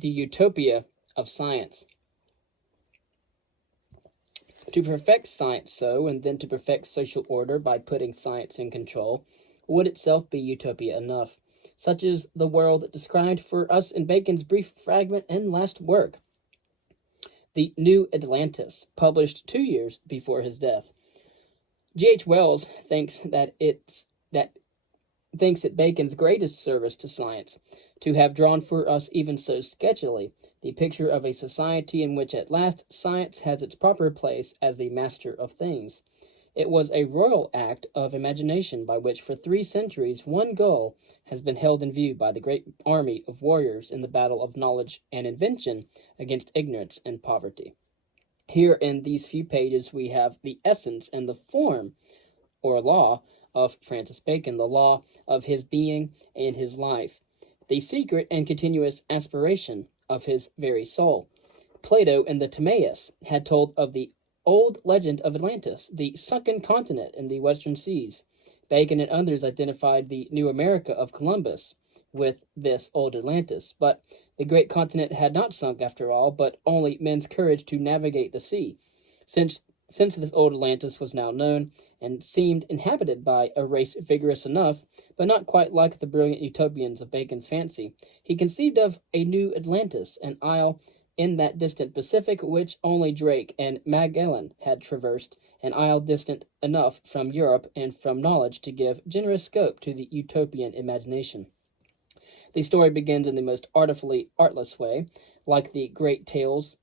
The utopia of science. To perfect science so, and then to perfect social order by putting science in control, would itself be utopia enough. Such is the world described for us in Bacon's brief fragment and last work, The New Atlantis, published 2 years before his death. G.H. Wells thinks it Bacon's greatest service to science to have drawn for us even so sketchily the picture of a society in which at last science has its proper place as the master of things. It was a royal act of imagination by which for 3 centuries one goal has been held in view by the great army of warriors in the battle of knowledge and invention against ignorance and poverty. Here in these few pages we have the essence and the form, or law, of Francis Bacon, the law of his being and his life, the secret and continuous aspiration of his very soul. Plato in the Timaeus had told of the old legend of Atlantis, the sunken continent in the western seas. Bacon and others identified the New America of Columbus with this old Atlantis, but the great continent had not sunk after all, but only men's courage to navigate the sea. Since this old Atlantis was now known, and seemed inhabited by a race vigorous enough, but not quite like the brilliant utopians of Bacon's fancy, he conceived of a new Atlantis, an isle in that distant Pacific which only Drake and Magellan had traversed, an isle distant enough from Europe and from knowledge to give generous scope to the utopian imagination. The story begins in the most artfully artless way, like the great tales.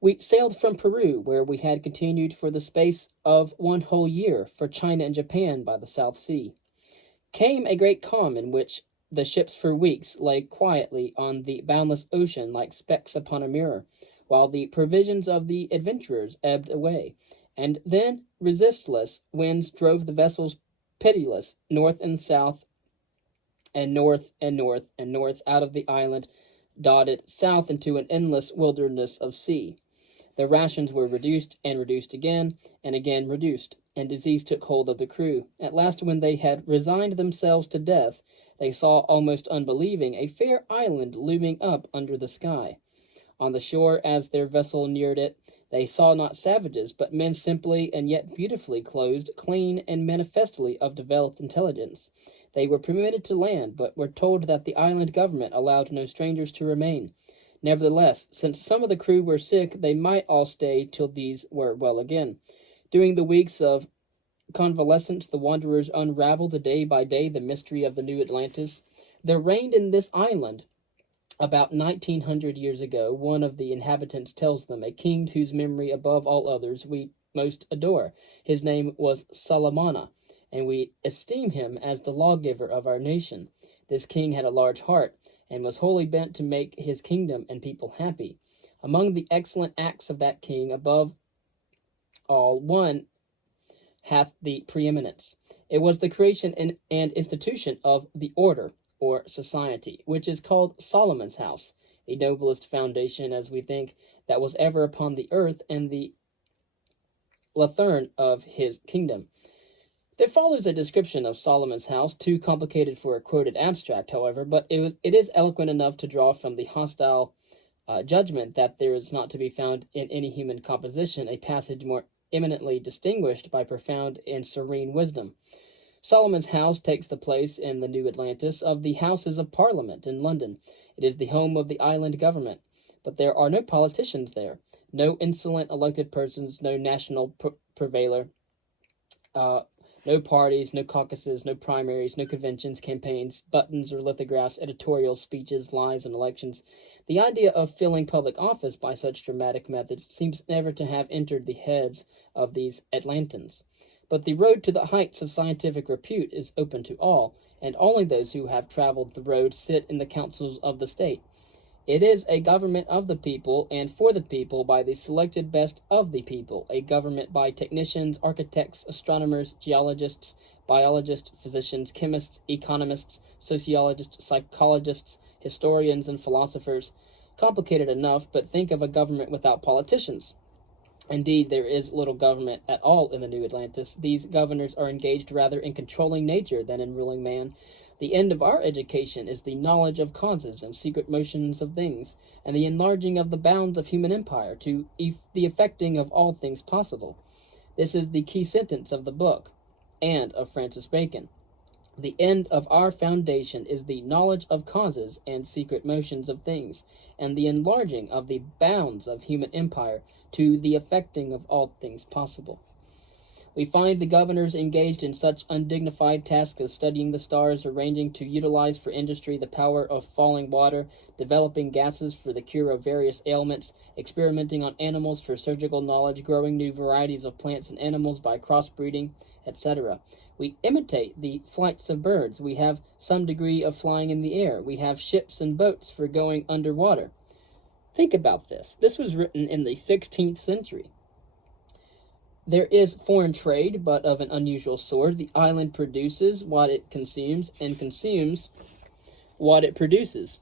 We sailed from Peru, where we had continued for the space of 1 whole year, for China and Japan by the South Sea. Came a great calm in which the ships for weeks lay quietly on the boundless ocean like specks upon a mirror, while the provisions of the adventurers ebbed away, and then resistless winds drove the vessels pitiless north and south, and north and north and north out of the island dotted south into an endless wilderness of sea. The rations were reduced and reduced again, and again reduced, and disease took hold of the crew. At last, when they had resigned themselves to death, they saw, almost unbelieving, a fair island looming up under the sky. On the shore, as their vessel neared it, they saw not savages, but men simply and yet beautifully clothed, clean, and manifestly of developed intelligence. They were permitted to land, but were told that the island government allowed no strangers to remain. Nevertheless, since some of the crew were sick, they might all stay till these were well again. During the weeks of convalescence, the wanderers unraveled day by day the mystery of the New Atlantis. There reigned in this island, about 1900 years ago, one of the inhabitants tells them, a king whose memory above all others we most adore. His name was Salamana, and we esteem him as the lawgiver of our nation. This king had a large heart, and was wholly bent to make his kingdom and people happy. Among the excellent acts of that king, above all, one hath the preeminence. It was the creation and institution of the order, or society, which is called Solomon's house, the noblest foundation, as we think, that was ever upon the earth, and the lanthorn of his kingdom. There follows a description of Solomon's house, too complicated for a quoted abstract, however, but it is eloquent enough to draw from the hostile judgment that there is not to be found in any human composition a passage more eminently distinguished by profound and serene wisdom. Solomon's house takes the place in the New Atlantis of the Houses of Parliament in London. It is the home of the island government, but there are no politicians there, no insolent elected persons, no national purveyor, no parties, no caucuses, no primaries, no conventions, campaigns, buttons or lithographs, editorials, speeches, lies, and elections. The idea of filling public office by such dramatic methods seems never to have entered the heads of these Atlantans. But the road to the heights of scientific repute is open to all, and only those who have traveled the road sit in the councils of the state. It is a government of the people and for the people by the selected best of the people, a government by technicians, architects, astronomers, geologists, biologists, physicians, chemists, economists, sociologists, psychologists, historians, and philosophers. Complicated enough, but think of a government without politicians. Indeed, there is little government at all in the New Atlantis. These governors are engaged rather in controlling nature than in ruling man. The end of our education is the knowledge of causes and secret motions of things, and the enlarging of the bounds of human empire to the effecting of all things possible. This is the key sentence of the book, and of Francis Bacon. The end of our foundation is the knowledge of causes and secret motions of things, and the enlarging of the bounds of human empire to the effecting of all things possible. We find the governors engaged in such undignified tasks as studying the stars, arranging to utilize for industry the power of falling water, developing gases for the cure of various ailments, experimenting on animals for surgical knowledge, growing new varieties of plants and animals by crossbreeding, etc. We imitate the flights of birds. We have some degree of flying in the air. We have ships and boats for going underwater. Think about this. This was written in the 16th century. There is foreign trade, but of an unusual sort. The island produces what it consumes, and consumes what it produces.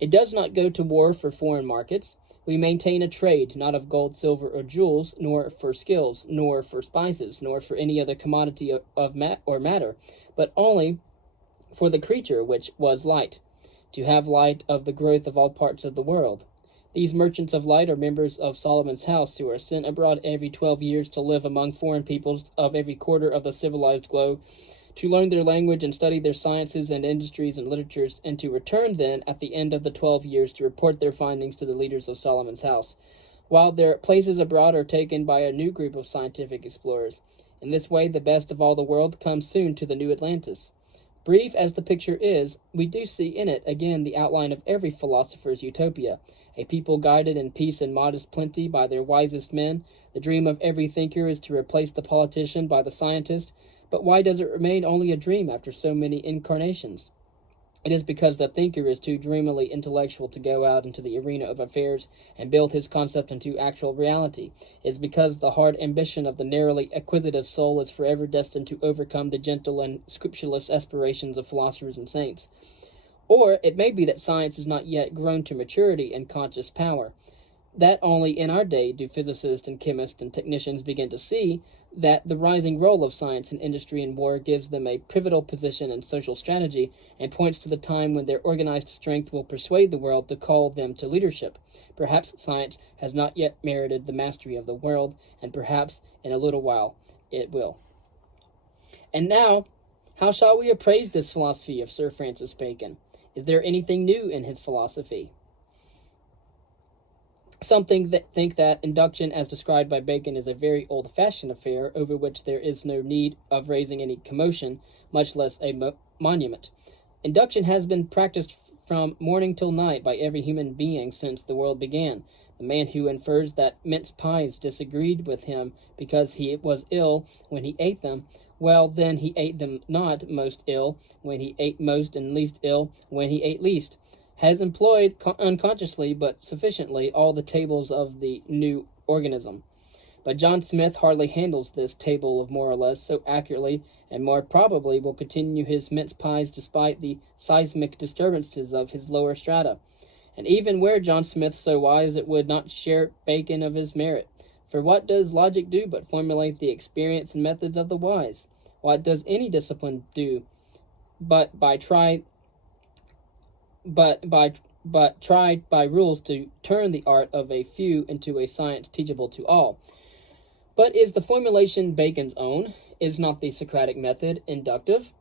It does not go to war for foreign markets. We maintain a trade, not of gold, silver, or jewels, nor for skills, nor for spices, nor for any other commodity of matter, but only for the creature which was light, to have light of the growth of all parts of the world. These merchants of light are members of Solomon's house, who are sent abroad every 12 years to live among foreign peoples of every quarter of the civilized globe, to learn their language and study their sciences and industries and literatures, and to return then at the end of the 12 years to report their findings to the leaders of Solomon's house, while their places abroad are taken by a new group of scientific explorers. In this way, the best of all the world comes soon to the new Atlantis. Brief as the picture is, we do see in it again the outline of every philosopher's utopia, a people guided in peace and modest plenty by their wisest men. The dream of every thinker is to replace the politician by the scientist, but why does it remain only a dream after so many incarnations? It is because the thinker is too dreamily intellectual to go out into the arena of affairs and build his concept into actual reality. It is because the hard ambition of the narrowly acquisitive soul is forever destined to overcome the gentle and scrupulous aspirations of philosophers and saints. Or it may be that science is not yet grown to maturity and conscious power, that only in our day do physicists and chemists and technicians begin to see that the rising role of science in industry and war gives them a pivotal position in social strategy and points to the time when their organized strength will persuade the world to call them to leadership. Perhaps science has not yet merited the mastery of the world, and perhaps in a little while it will. And now, how shall we appraise this philosophy of Sir Francis Bacon? Is there anything new in his philosophy? Some think that induction, as described by Bacon, is a very old-fashioned affair over which there is no need of raising any commotion, much less a monument. Induction has been practiced from morning till night by every human being since the world began. The man who infers that mince pies disagreed with him because he was ill when he ate them, well, then he ate them not most ill when he ate most, and least ill when he ate least, has employed unconsciously but sufficiently all the tables of the new organism. But John Smith hardly handles this table of more or less so accurately, and more probably will continue his mince pies despite the seismic disturbances of his lower strata. And even were John Smith so wise, it would not share Bacon of his merit. For what does logic do but formulate the experience and methods of the wise? What does any discipline do but try by rules to turn the art of a few into a science teachable to all? But is the formulation Bacon's own? Is not the Socratic method inductive?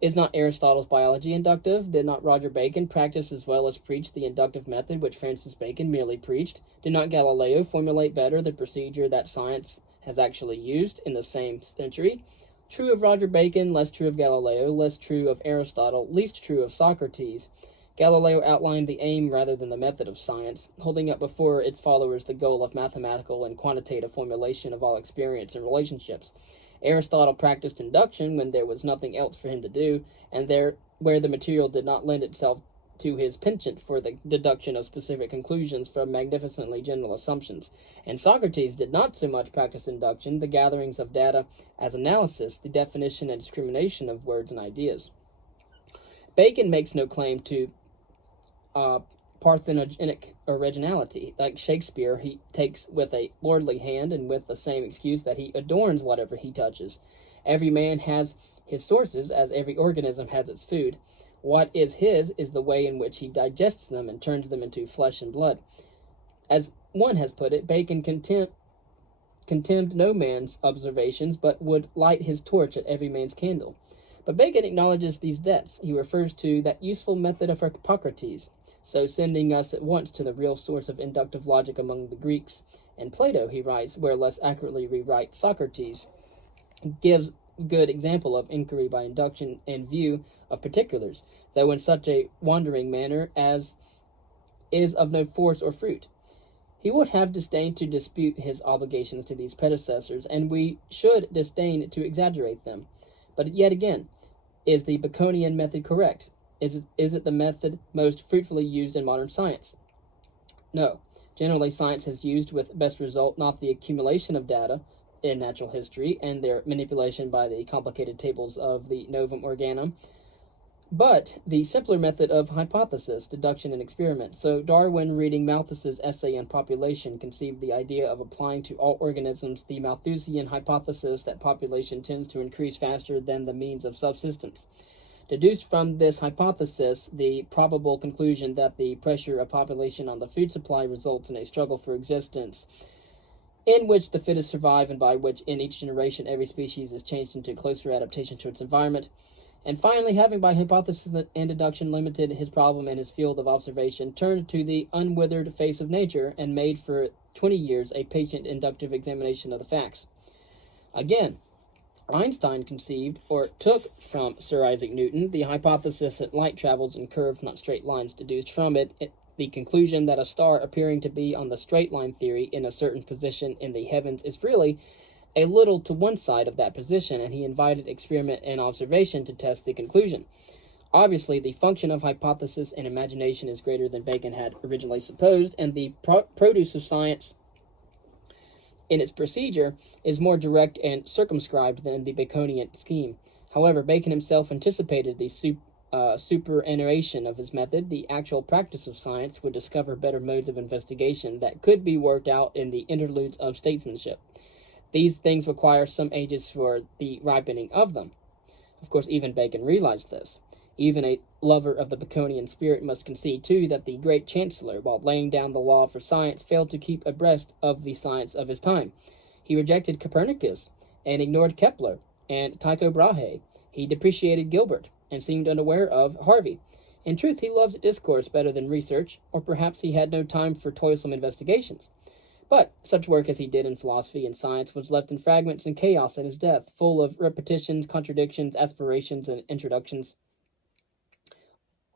Is not Aristotle's biology inductive? Did not Roger Bacon practice as well as preach the inductive method which Francis Bacon merely preached? Did not Galileo formulate better the procedure that science has actually used in the same century? True of Roger Bacon, less true of Galileo, less true of Aristotle, least true of Socrates. Galileo outlined the aim rather than the method of science, holding up before its followers the goal of mathematical and quantitative formulation of all experience and relationships. Aristotle practiced induction when there was nothing else for him to do, and there where the material did not lend itself to his penchant for the deduction of specific conclusions from magnificently general assumptions. And Socrates did not so much practice induction, the gatherings of data, as analysis, the definition and discrimination of words and ideas. Bacon makes no claim to parthenogenic originality. Like Shakespeare, he takes with a lordly hand and with the same excuse that he adorns whatever he touches. Every man has his sources, as every organism has its food. What is his is the way in which he digests them and turns them into flesh and blood. As one has put it, Bacon contemned no man's observations, but would light his torch at every man's candle. But Bacon acknowledges these debts. He refers to that useful method of Hippocrates, so sending us at once to the real source of inductive logic among the Greeks. And Plato, he writes, where less accurately rewrite Socrates, gives good example of inquiry by induction and view of particulars, though in such a wandering manner as is of no force or fruit. He would have disdained to dispute his obligations to these predecessors, and we should disdain to exaggerate them. But yet again, is the Baconian method correct? Is it the method most fruitfully used in modern science? No. Generally, science has used with best result not the accumulation of data in natural history and their manipulation by the complicated tables of the Novum Organum, but the simpler method of hypothesis, deduction, and experiment. So Darwin, reading Malthus's essay on population, conceived the idea of applying to all organisms the Malthusian hypothesis that population tends to increase faster than the means of subsistence. Deduced from this hypothesis the probable conclusion that the pressure of population on the food supply results in a struggle for existence, in which the fittest survive and by which in each generation every species is changed into closer adaptation to its environment. And finally, having by hypothesis and deduction limited his problem and his field of observation, turned to the unwithered face of nature and made for 20 years a patient inductive examination of the facts. Again, Einstein conceived, or took from Sir Isaac Newton, the hypothesis that light travels in curved, not straight lines, deduced from it the conclusion that a star appearing to be on the straight line theory in a certain position in the heavens is really a little to one side of that position, and he invited experiment and observation to test the conclusion. Obviously, the function of hypothesis and imagination is greater than Bacon had originally supposed, and the produce of science in its procedure is more direct and circumscribed than the Baconian scheme. However, Bacon himself anticipated the superannuation of his method. The actual practice of science would discover better modes of investigation that could be worked out in the interludes of statesmanship. These things require some ages for the ripening of them. Of course, even Bacon realized this. Even a lover of the Baconian spirit must concede, too, that the great chancellor, while laying down the law for science, failed to keep abreast of the science of his time. He rejected Copernicus and ignored Kepler and Tycho Brahe. He depreciated Gilbert and seemed unaware of Harvey. In truth, he loved discourse better than research, or perhaps he had no time for toilsome investigations. But such work as he did in philosophy and science was left in fragments and chaos at his death, full of repetitions, contradictions, aspirations, and introductions.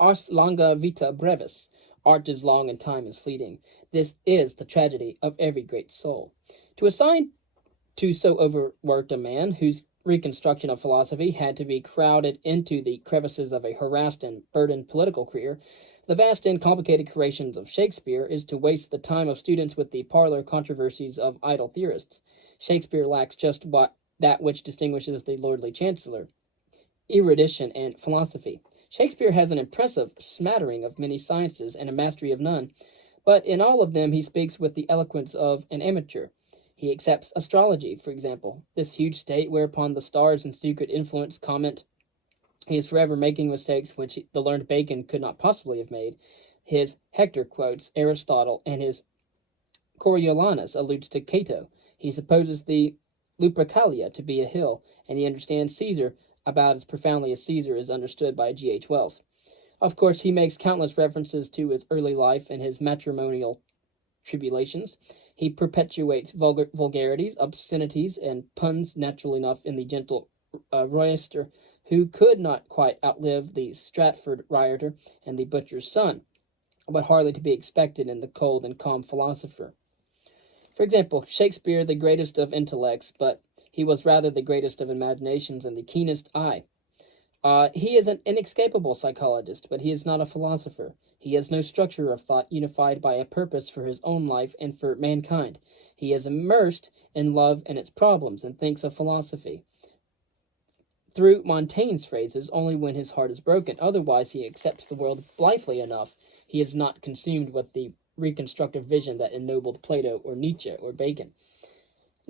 Ars longa vita brevis. Art is long and time is fleeting. This is the tragedy of every great soul. To assign to so overworked a man, whose reconstruction of philosophy had to be crowded into the crevices of a harassed and burdened political career, the vast and complicated creations of Shakespeare, is to waste the time of students with the parlor controversies of idle theorists. Shakespeare lacks just that which distinguishes the lordly chancellor: erudition and philosophy. Shakespeare has an impressive smattering of many sciences and a mastery of none, but in all of them he speaks with the eloquence of an amateur. He accepts astrology, for example, this huge state whereupon the stars and secret influence comment. He is forever making mistakes which the learned Bacon could not possibly have made. His Hector quotes Aristotle, and his Coriolanus alludes to Cato. He supposes the Lupercalia to be a hill, and he understands Caesar about as profoundly as Caesar is understood by G.H. Wells. Of course, he makes countless references to his early life and his matrimonial tribulations. He perpetuates vulgarities, obscenities, and puns natural enough in the gentle Royster, who could not quite outlive the Stratford rioter and the butcher's son, but hardly to be expected in the cold and calm philosopher. For example, Shakespeare, the greatest of intellects, but he was rather the greatest of imaginations and the keenest eye. He is an inescapable psychologist, but he is not a philosopher. He has no structure of thought unified by a purpose for his own life and for mankind. He is immersed in love and its problems and thinks of philosophy, through Montaigne's phrases, only when his heart is broken. Otherwise, he accepts the world blithely enough. He is not consumed with the reconstructive vision that ennobled Plato or Nietzsche or Bacon.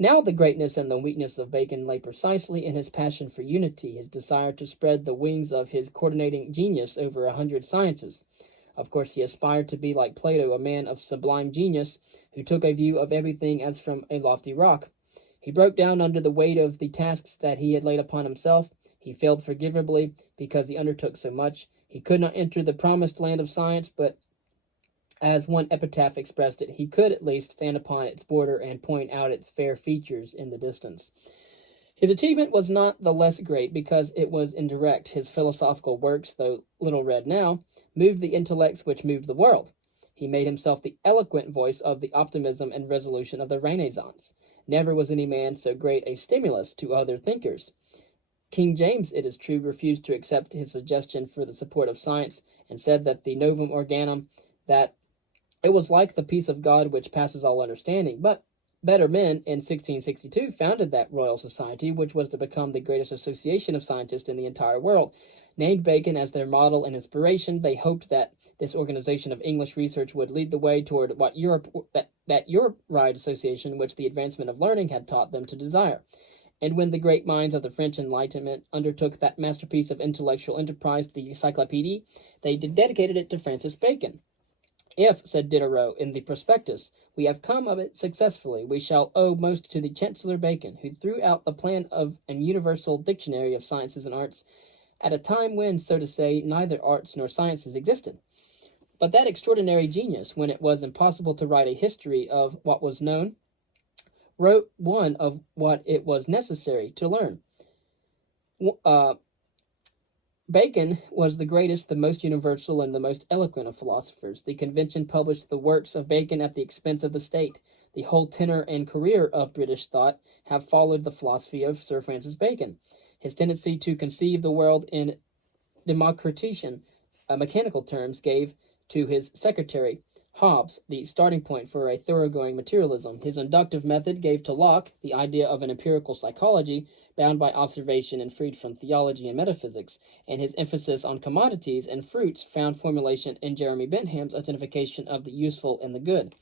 Now the greatness and the weakness of Bacon lay precisely in his passion for unity, his desire to spread the wings of his coordinating genius over 100 sciences. Of course, he aspired to be like Plato, a man of sublime genius, who took a view of everything as from a lofty rock. He broke down under the weight of the tasks that he had laid upon himself. He failed forgivably because he undertook so much. He could not enter the promised land of science, but as one epitaph expressed it, he could at least stand upon its border and point out its fair features in the distance. His achievement was not the less great because it was indirect. His philosophical works, though little read now, moved the intellects which moved the world. He made himself the eloquent voice of the optimism and resolution of the Renaissance. Never was any man so great a stimulus to other thinkers. King James, it is true, refused to accept his suggestion for the support of science, and said that the Novum Organum, that it was like the peace of God which passes all understanding. But better men in 1662 founded that Royal Society, which was to become the greatest association of scientists in the entire world. Named Bacon as their model and inspiration, they hoped that this organization of English research would lead the way toward what that Europe-wide association which the advancement of learning had taught them to desire. And when the great minds of the French Enlightenment undertook that masterpiece of intellectual enterprise, the Encyclopédie, they dedicated it to Francis Bacon. If, said Diderot in the prospectus, we have come of it successfully, we shall owe most to the Chancellor Bacon, who threw out the plan of an universal dictionary of sciences and arts at a time when, so to say, neither arts nor sciences existed. But that extraordinary genius, when it was impossible to write a history of what was known, wrote one of what it was necessary to learn. Bacon was the greatest, the most universal, and the most eloquent of philosophers. The convention published the works of Bacon at the expense of the state. The whole tenor and career of British thought have followed the philosophy of Sir Francis Bacon. His tendency to conceive the world in democratician, mechanical terms, gave to his secretary, Hobbes, the starting point for a thoroughgoing materialism. His inductive method gave to Locke the idea of an empirical psychology bound by observation and freed from theology and metaphysics, and his emphasis on commodities and fruits found formulation in Jeremy Bentham's identification of the useful and the good.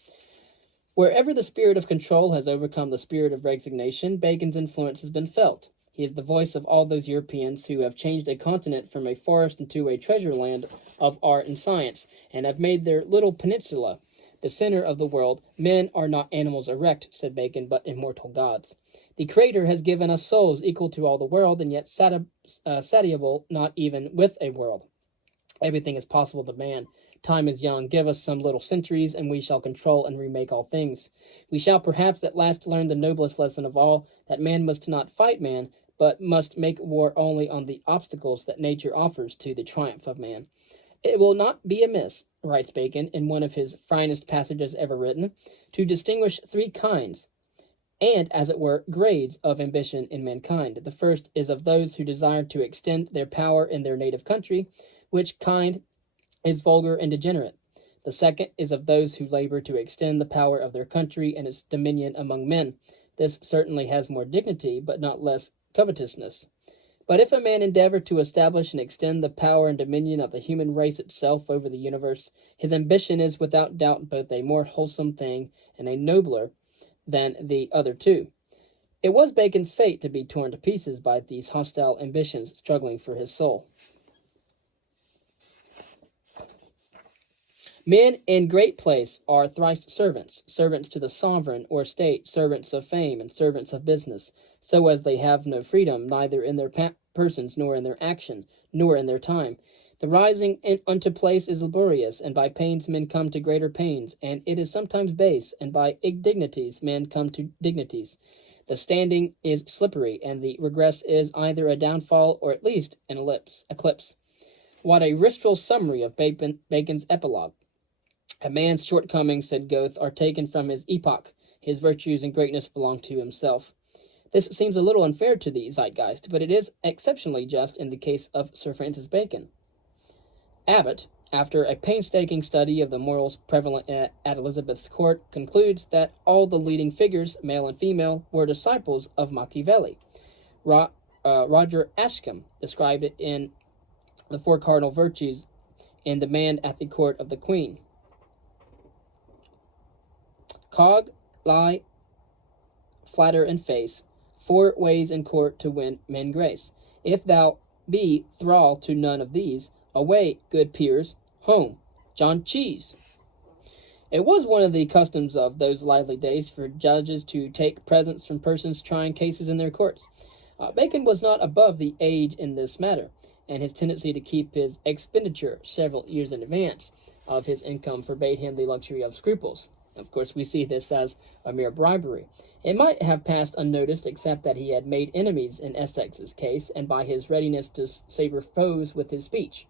Wherever the spirit of control has overcome the spirit of resignation, Bacon's influence has been felt. He is the voice of all those Europeans who have changed a continent from a forest into a treasure land of art and science, and have made their little peninsula the center of the world. Men are not animals erect, said Bacon, but immortal gods. The Creator has given us souls equal to all the world, and yet satiable not even with a world. Everything is possible to man. Time is young. Give us some little centuries, and we shall control and remake all things. We shall perhaps at last learn the noblest lesson of all, that man must not fight man, but must make war only on the obstacles that nature offers to the triumph of man. It will not be amiss, writes Bacon in one of his finest passages ever written, to distinguish three kinds, and, as it were, grades of ambition in mankind. The first is of those who desire to extend their power in their native country, which kind is vulgar and degenerate. The second is of those who labor to extend the power of their country and its dominion among men. This certainly has more dignity, but not less covetousness. But if a man endeavor to establish and extend the power and dominion of the human race itself over the universe, his ambition is without doubt both a more wholesome thing and a nobler than the other two. It was Bacon's fate to be torn to pieces by these hostile ambitions struggling for his soul. Men in great place are thrice servants, servants to the sovereign or state, servants of fame, and servants of business, so as they have no freedom, neither in their persons, nor in their action, nor in their time. The rising unto place is laborious, and by pains men come to greater pains, and it is sometimes base, and by indignities men come to dignities. The standing is slippery, and the regress is either a downfall or at least an eclipse. What a restful summary of Bacon's epilogue. A man's shortcomings, said Goethe, are taken from his epoch. His virtues and greatness belong to himself. This seems a little unfair to the zeitgeist, but it is exceptionally just in the case of Sir Francis Bacon. Abbott, after a painstaking study of the morals prevalent at Elizabeth's court, concludes that all the leading figures, male and female, were disciples of Machiavelli. Roger Ascham described it in The Four Cardinal Virtues in The Man at the Court of the Queen. Cog, lie, flatter in face, 4 ways in court to win men grace. If thou be thrall to none of these, away, good peers, home, John Cheese. It was one of the customs of those lively days for judges to take presents from persons trying cases in their courts. Bacon was not above the age in this matter, and his tendency to keep his expenditure several years in advance of his income forbade him the luxury of scruples. Of course, we see this as a mere bribery. It might have passed unnoticed except that he had made enemies in Essex's case, and by his readiness to sabre foes with his speech.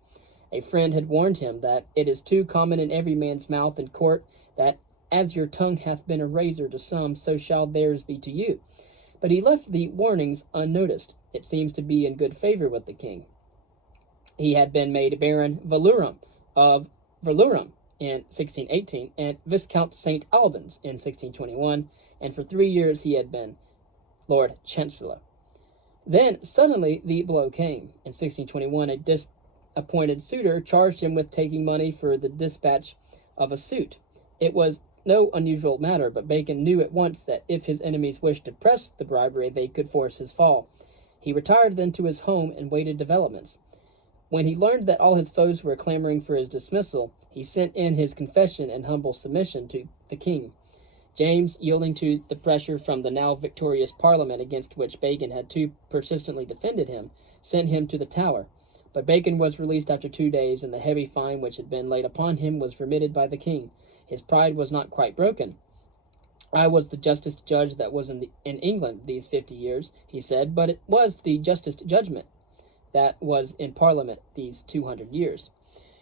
A friend had warned him that it is too common in every man's mouth in court that as your tongue hath been a razor to some, so shall theirs be to you. But he left the warnings unnoticed. It seems to be in good favor with the king. He had been made Baron Valorum of Valorum in 1618 and Viscount St. Albans in 1621, and for 3 years he had been Lord Chancellor. Then suddenly the blow came. In 1621, a disappointed suitor charged him with taking money for the dispatch of a suit. It was no unusual matter, but Bacon knew at once that if his enemies wished to press the bribery, they could force his fall. He retired then to his home and waited developments. When he learned that all his foes were clamoring for his dismissal, he sent in his confession and humble submission to the king. James, yielding to the pressure from the now victorious Parliament against which Bacon had too persistently defended him, sent him to the Tower. But Bacon was released after 2 days, and the heavy fine which had been laid upon him was remitted by the king. His pride was not quite broken. I was the justest judge that was in England these 50 years, he said, but it was the justest judgment that was in Parliament these 200 years.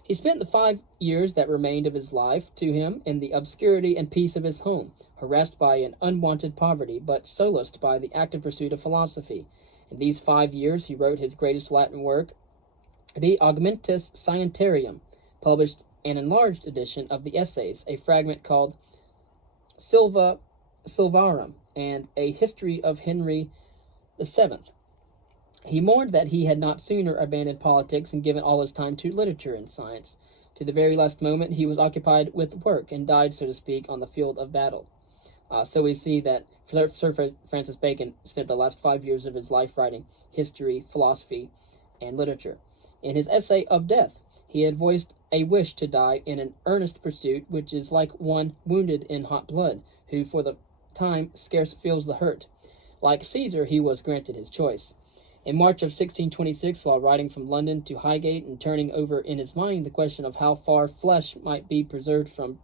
He spent the 5 years that remained of his life to him in the obscurity and peace of his home, harassed by an unwonted poverty, but solaced by the active pursuit of philosophy. In these 5 years he wrote his greatest Latin work, De Augmentis Scientiarum, published an enlarged edition of the Essays, a fragment called Silvarum, and a history of Henry VII. He mourned that he had not sooner abandoned politics and given all his time to literature and science. To the very last moment he was occupied with work, and died, so to speak, on the field of battle. So we see that Sir Francis Bacon spent the last 5 years of his life writing history, philosophy, and literature. In his essay of death, he had voiced a wish to die in an earnest pursuit, which is like one wounded in hot blood, who for the time scarce feels the hurt. Like Caesar, he was granted his choice. In March of 1626, while riding from London to Highgate and turning over in his mind the question of how far flesh might be preserved from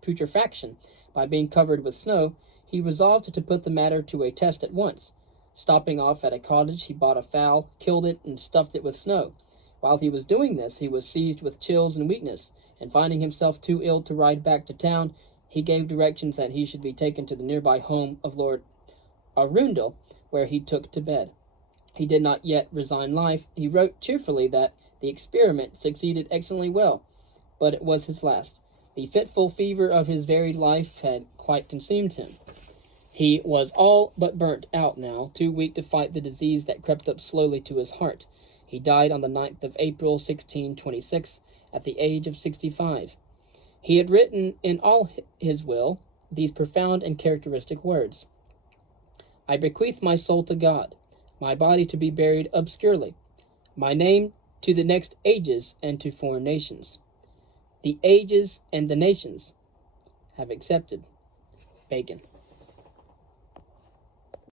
putrefaction by being covered with snow, he resolved to put the matter to a test at once. Stopping off at a cottage, he bought a fowl, killed it, and stuffed it with snow. While he was doing this, he was seized with chills and weakness, and finding himself too ill to ride back to town, he gave directions that he should be taken to the nearby home of Lord Arundel, where he took to bed. He did not yet resign life. He wrote cheerfully that the experiment succeeded excellently well, but it was his last. The fitful fever of his varied life had quite consumed him. He was all but burnt out now, too weak to fight the disease that crept up slowly to his heart. He died on the 9th of April, 1626, at the age of 65. He had written in all his will these profound and characteristic words: I bequeath my soul to God, my body to be buried obscurely, my name to the next ages and to foreign nations. The ages and the nations have accepted. Bacon.